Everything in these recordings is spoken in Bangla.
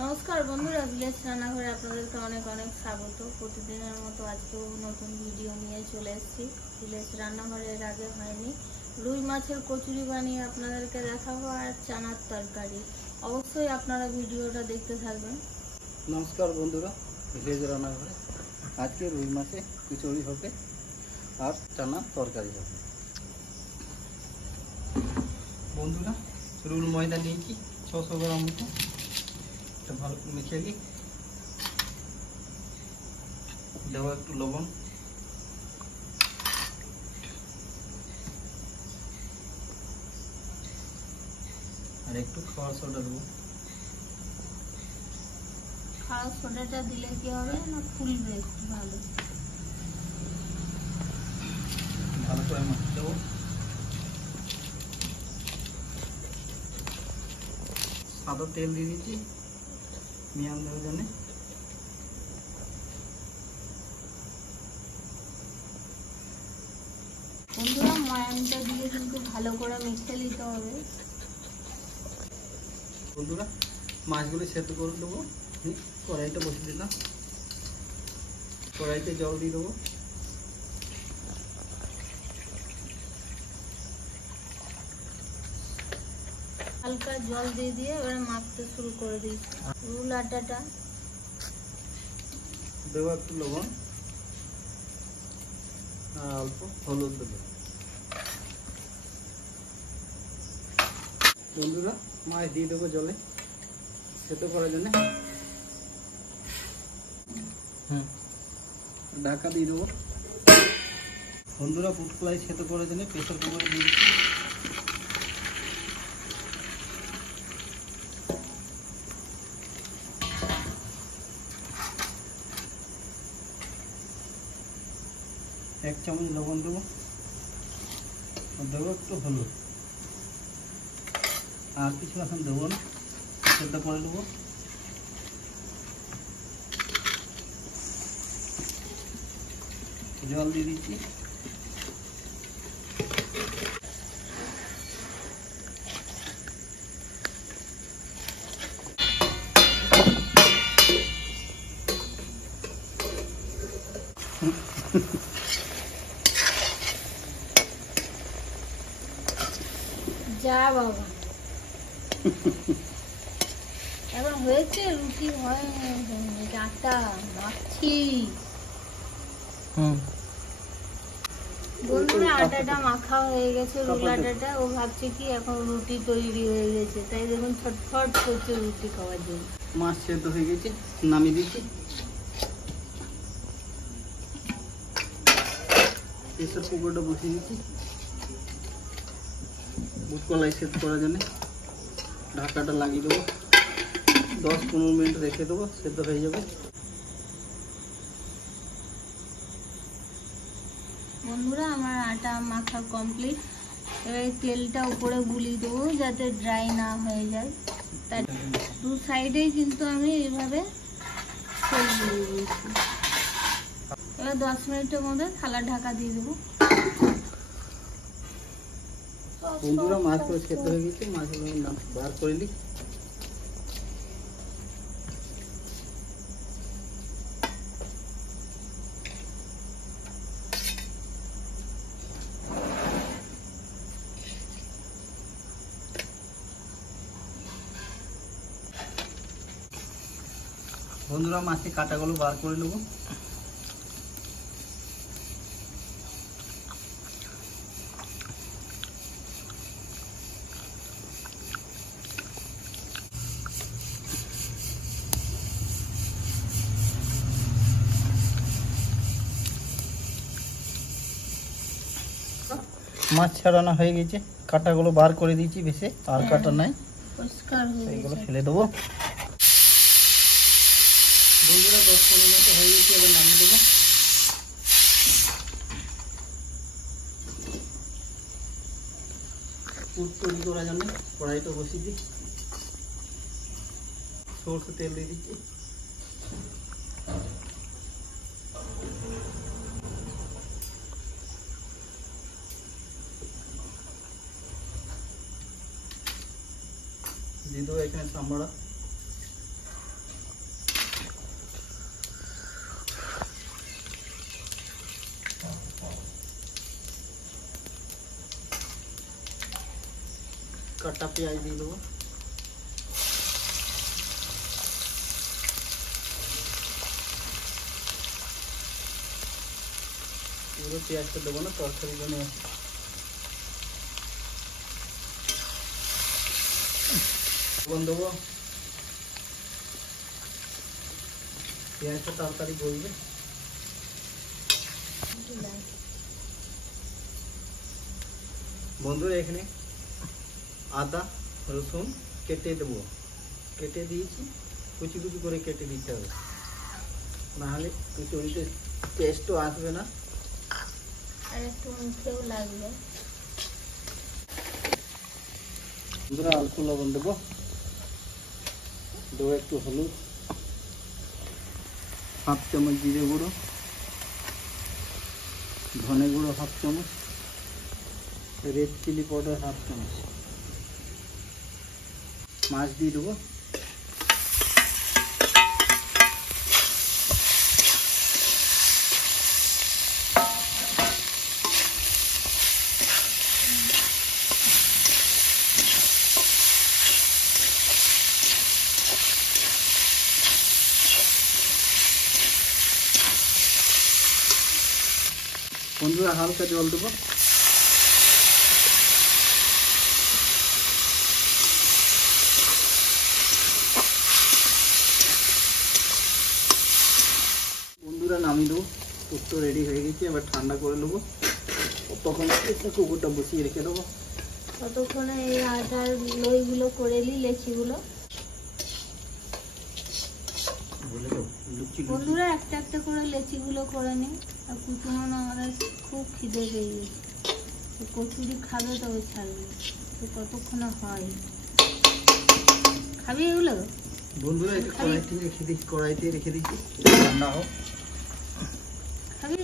নমস্কার বন্ধুরা, ভিলেজ রান্নাঘরে আপনাদেরকে অনেক অনেক স্বাগত। প্রতিদিনের মতো আজকেও নতুন ভিডিও নিয়ে চলে এসেছি। ভিলেজ রান্নাঘরে এর আগে হয়নি, রুই মাছের কচুরি বানিয়ে আপনাদেরকে দেখাবো, আর চানার তরকারি। অবশ্যই আপনারা ভিডিওটা দেখতে থাকবেন। নমস্কার বন্ধুরা, ভিলেজ রান্নাঘরে আজকে রুই মাছে খিচুড়ি হবে আর চানা তরকারি হবে। বন্ধুরা, রুল ময়দা নিয়েছি 600 গ্রাম মতো, এটা ভালো করে মেখে নিই। দেবো একটু লবণ, আর একটু খাওয়ার সোডা দেবো। খাওয়ার সোডাটা দিলে কি হবে না, ফুলবে একটু ভালো। ভালো করে মাখিয়ে দেবো। সাদা তেল দিয়ে দিচ্ছি মিয়ান দেওয়ার জন্য। বন্ধুরা, ময়ামটা দিয়ে কিন্তু ভালো করে মেখে নিতে হবে। বন্ধুরা, মাছগুলো সেদ্ধ করে দেবো। কড়াইটা বসিয়ে দিলাম, কড়াইতে জল দিয়ে দেবো। হালকা জল দিয়ে দিয়ে এবারে মাখতে শুরু করে দিচ্ছি রুল আটাটা। দেবো একটু লবণ আর অল্প হলুদ দেবো। বন্ধুরা, মাছ দিয়ে দেবো জলে সেদ্ধ করার জন্য। ঢাকা দিয়ে দেবো। বন্ধুরা, বুট কলাই সেদ্ধ করার জন্য প্রেসার কুকারে দিয়ে দিচ্ছি। এক চামচ লবণ দেবো, আর দেবো একটু হলুদ, আর কিছু এখন দেবো না, সেদ্ধ করে দেবো। জল দিয়ে দিচ্ছি। যা বাবা, এবার হয়েছে, রুটি হয়, আটা মাখছি। বন্ধুরা, আটাটা মাখা হয়ে গেছে, রুল আটাটা। ও ভাবছে কি এখন রুটি তৈরি হয়ে গেছে, তাই দেখুন ছটফট করছে রুটি খাওয়ার জন্য। মাছ সেদ্ধ হয়ে গেছে, নামিয়ে দিচ্ছি। প্রেসার কুকারটা বসিয়ে দিচ্ছি বুট কলাই সেদ্ধ করার জন্য। ঢাকাটা লাগিয়ে দেবো, 10-15 মিনিট রেখে দেবো, সেদ্ধ হয়ে যাবে। বন্ধুরা, আমার আটা মাখা কমপ্লিট। এবার তেলটা উপরে বুলিয়ে দেবো যাতে ড্রাই না হয়ে যায়। তার দু সাইডেই কিন্তু আমি এইভাবে তেল বুলিয়ে দিয়েছি। এবার 10 মিনিটের মধ্যে থালা ঢাকা দিয়ে দেবো। বন্ধুরা, মাছগুলো সেদ্ধ হয়ে গেছে, মাছগুলো বার করে নিই। বন্ধুরা, মাছের কাঁটাগুলো বার করে নেবো। মাছ ছাড়ানো হয়ে গেছে, কাঁটাগুলো বার করে দিয়েছি, বেশি আর কাটা নাই, পরিষ্কার হয়ে সেইগুলো গেছে। ফেলে দেবো। বন্ধুরা, 10-15 মিনিট হয়ে গেছে, এবার নামিয়ে দেবো। পুর তৈরি করার জন্য কড়াইটা বসিয়ে দিই, সরষে তেল দিয়ে দিচ্ছি। দিয়ে দেবো এখানে সামড়া, কাটা পেঁয়াজ দিয়ে দেবো, পুরো পেঁয়াজটা দেবো না, তরকারি জন্য লবণ দেবো, পেঁয়াজটা তাড়াতাড়ি গলবে। বন্ধুরা এখানে আদা রসুন কেটে দেবো, কেটে দিয়েছি, কুচি কুচি করে কেটে দিতে হবে, নাহলে কচুরিতে টেস্টও আসবে না আর একটু মুখেও লাগবে। বন্ধুরা অল্প লবণ দেবো, দেবো একটু হলুদ, হাফ চামচ জিরে গুঁড়ো, ধনে গুঁড়ো হাফ চামচ, রেড চিলি পাউডার হাফ চামচ, মাছ দিয়ে দেবো, বন্ধুরা হালকা জল দেবো, বন্ধুরা নামিয়ে দেবো, শুক্তো রেডি হয়ে গেছে, এবার ঠান্ডা করে নেবো, তখন কুকুরটা বসিয়ে রেখে দেবো। ততক্ষণে এই আটার লইগুলো করে নিই, লেচিগুলো। বলে দেবো লুচি বন্ধুরা একটা একটা করে লেচিগুলো করে নিই। আর কুচুমন আমাদের খুব খিদে পেয়ে গেছে, তো কচুরি খাবে তবে ছাড়বে, তো কতক্ষণে হয়। খাবি এগুলো? বন্ধুরা এটা কড়াইতে রেখে দিচ্ছি, কড়াইতে রেখে দিচ্ছি ঠান্ডা হোক। খাবি?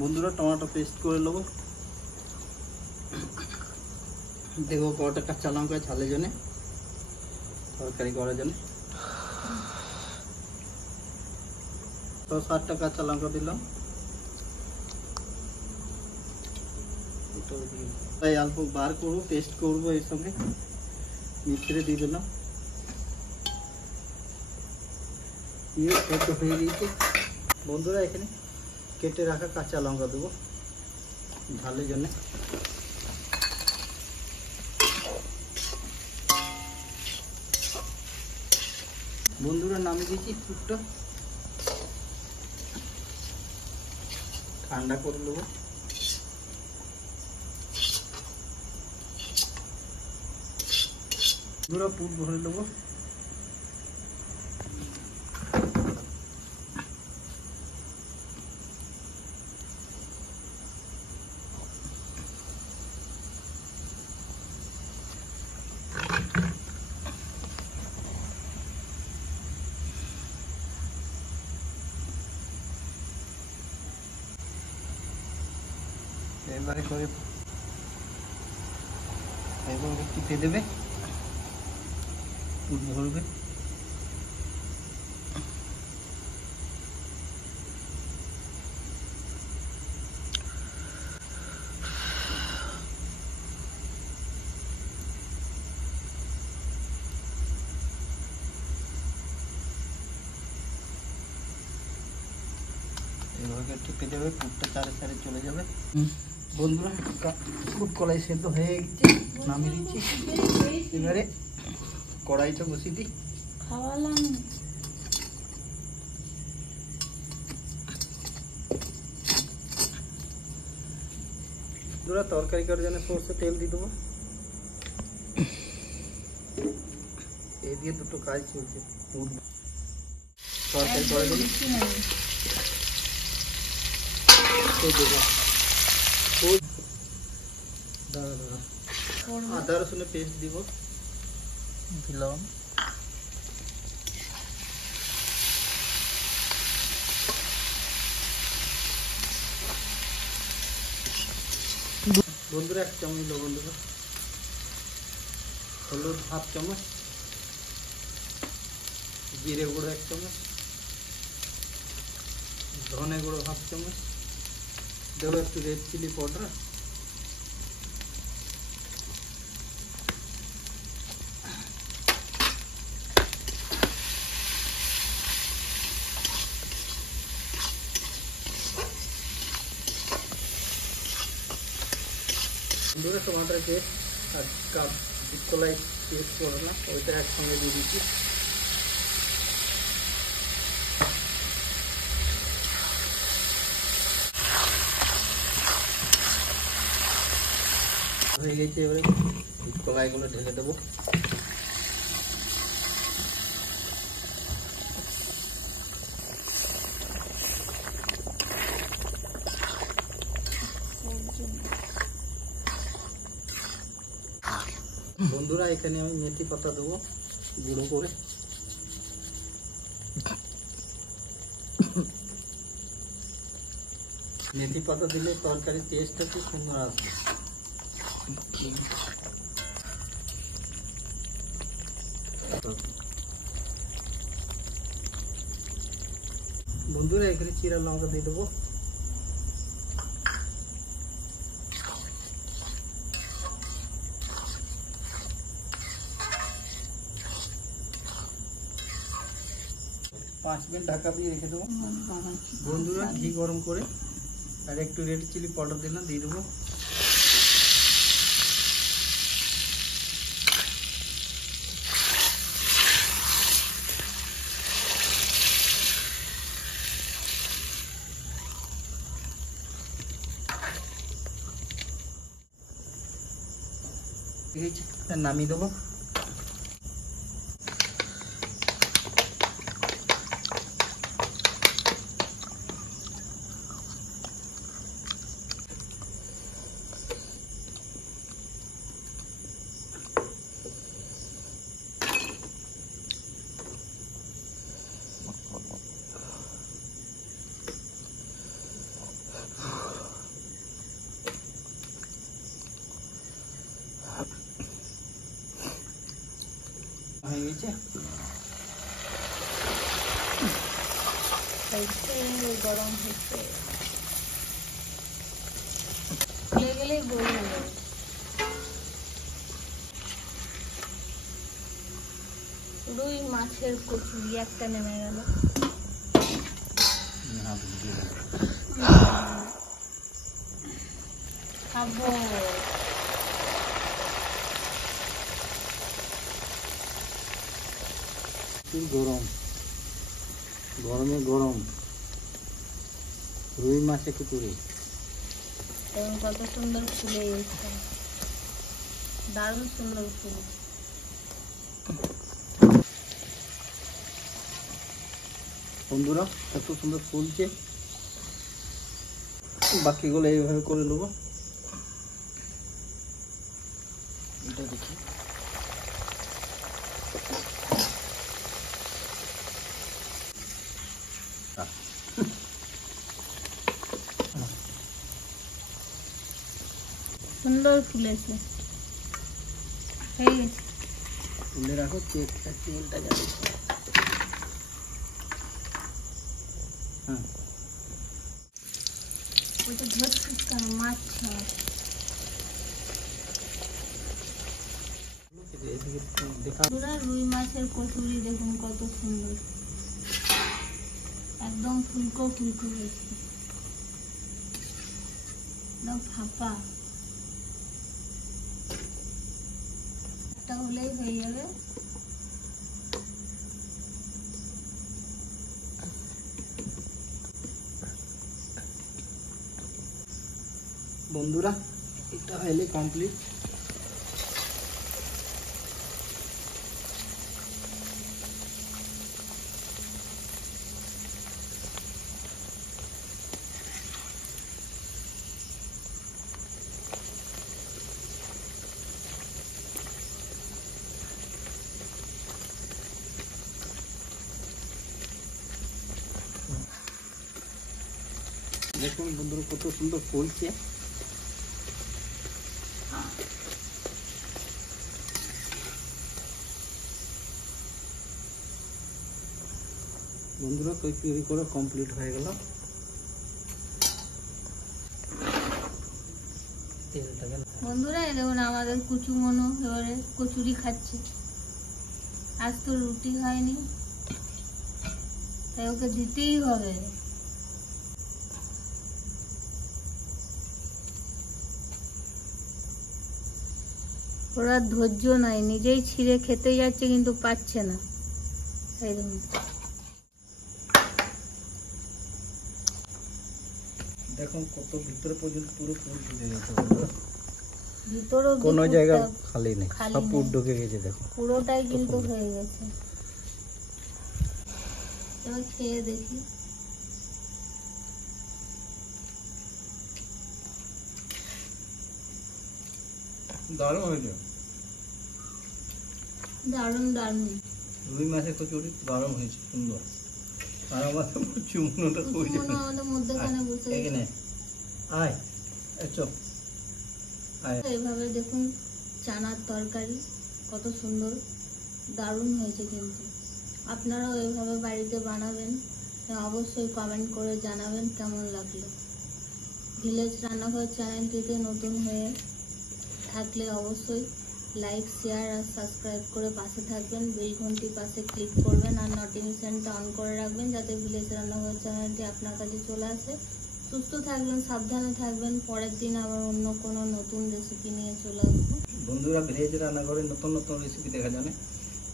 বন্ধুরা টমেটো পেস্ট করে নেবো, দেখবো কটা কাঁচা লঙ্কা ঝালের জন্য, তরকারি করার জন্য। তো 7টা কাঁচা লঙ্কা দিলাম, তাই অল্প বার করবো, পেস্ট করবো, এর সঙ্গে মিক্সিতে দিয়ে দিলাম, দিয়ে সেদ্ধ হয়ে গিয়েছে। বন্ধুরা এখানে কেটে রাখা কাঁচা লঙ্কা দেবো ঝালের জন্য, বন্ধুরা নামিয়ে দিয়েছি, স্যুপটা ঠান্ডা করে নেবো। বন্ধুরা পুর ভরে নেবো, এবারে করে এভাবে টিপে দেবে, পুর ভরবে। এভাবে টিপে দেবে, পুরটা চারে চারে চলে যাবে। বন্ধুরা খুব কলাই সেদ্ধ হয়ে গেছে, নামিয়ে দিচ্ছি। এবারে কড়াইটা বসিয়ে দিই, খাওয়ালাম। বন্ধুরা তরকারি করার জন্য সরষে তেল দিয়ে দেবো, এই দিয়ে দুটো কাজ চলছে। তরকারি করার জন্য আদা রসুনের পেস্ট দিব, দিলাম, বন্ধুরা 1 চামচ লবণ দেবো, হলুদ হাফ চামচ, জিরে গুঁড়ো 1 চামচ, ধনে গুঁড়ো হাফ চামচ, দেবো একটু রেড চিলি পাউডার, টমাটোকে আর কাপ কলাই পেস্ট করে না ওইটা একসঙ্গে দিয়ে দিচ্ছি। হয়ে গেছে, এবারে কলাইগুলো ঢেলে দেবো। বন্ধুরা এখানে আমি মেথি পাতা দেবো গুঁড়ো করে। মেথি পাতা দিলে তরকারির টেস্টটা খুব সুন্দর আসবে। বন্ধুরা এখানে চিরা লঙ্কা দিয়ে দেবো। পাঁচ মিনিট ঢাকা দিয়ে রেখে দেবো। বন্ধুরা ঘি গরম করে আর একটু রেড চিলি পাউডার দিলাম, দিয়ে দেবো। নামিয়ে দেবো। হয়ে গেছে, গরম হচ্ছে, খুলে গেলেই গোল হয়ে যাবে। রুই মাছের কচুরি একটা নেমে গেল। খাবো। গরম গরমে গরম রুই মাছে কচুরি, এবং কত সুন্দর ফুলে গেছে, দারুণ সুন্দর ফুল। বন্ধুরা এত সুন্দর ফুলছে, বাকিগুলো এইভাবে করে নেবো। এটা দেখি সুন্দর ফুলেছে, হয়ে গেছে। তুলে রাখো, তেলটা যাবে। হ্যাঁ ওটা ধরছিস কেন? মাছ রুই মাছের কচুরি দেখুন কত সুন্দর, একদম ফুলকো ফুলকো হয়েছে, একদম ফাঁপা। একটা হলেই হয়ে যাবে। বন্ধুরা এটা হলে কমপ্লিট। দেখুন বন্ধুরা কত সুন্দর ফুলছে। বন্ধুরা কচুরি করে কমপ্লিট হয়ে গেল। তেলটাকে বন্ধুরা এই দেখুন আমাদের কুচু মনো এবারে কচুরি খাচ্ছে। আজ তো রুটি হয়নি, তাই ওকে দিতেই হবে। ওরা ধৈর্য নাই, নিজেই ছিঁড়ে খেতে যাচ্ছে কিন্তু পাচ্ছে না। এই দেখুন দেখুন কত ভিতরে পর্যন্ত পুরো পুর ঢুকে গেছে। ভিতরেও কোনো জায়গা পুরটা খালি নেই, খালি সব পুর নেই। ঢুকে গেছে দেখো। পুরোটাই কিন্তু হয়ে গেছে। এবার খেয়ে দেখি। দারুণ হয়েছে, দারুণ দারুণ। রুই মাছের কচুরি দারুণ হয়েছে, সুন্দর। আর আমার চুমনোটা কুচু মনো আমাদের মধ্যখানে বসে গেছে। এখানে আয় চল আয়। এইভাবে দেখুন চানার তরকারি কত সুন্দর, দারুণ হয়েছে। কিন্তু আপনারাও এইভাবে বাড়িতে বানাবেন, অবশ্যই কমেন্ট করে জানাবেন কেমন লাগলো। ভিলেজ রান্নাঘর চ্যানেলটিতে নতুন হয়ে থাকলে অবশ্যই লাইক, শেয়ার আর সাবস্ক্রাইব করে পাশে থাকবেন। বেল ঘন্টি পাশে ক্লিক করবেন আর নোটিফিকেশনটা অন করে রাখবেন, যাতে ভিলেজ রান্নাঘর চ্যানেলটি আপনার কাছে চলে আসে। সুস্থ থাকবেন, সাবধানে থাকবেন। পরের দিন আবার অন্য কোনো নতুন রেসিপি নিয়ে চলে আসবো। বন্ধুরা ভিলেজ রান্নাঘরে নতুন নতুন রেসিপি দেখার জন্য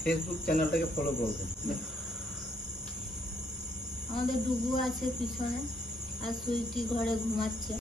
ফেসবুক চ্যানেলটাকে ফলো করবেন। আমাদের ডুগু আছে পিছনে আর সুইটি ঘরে ঘুমাচ্ছে।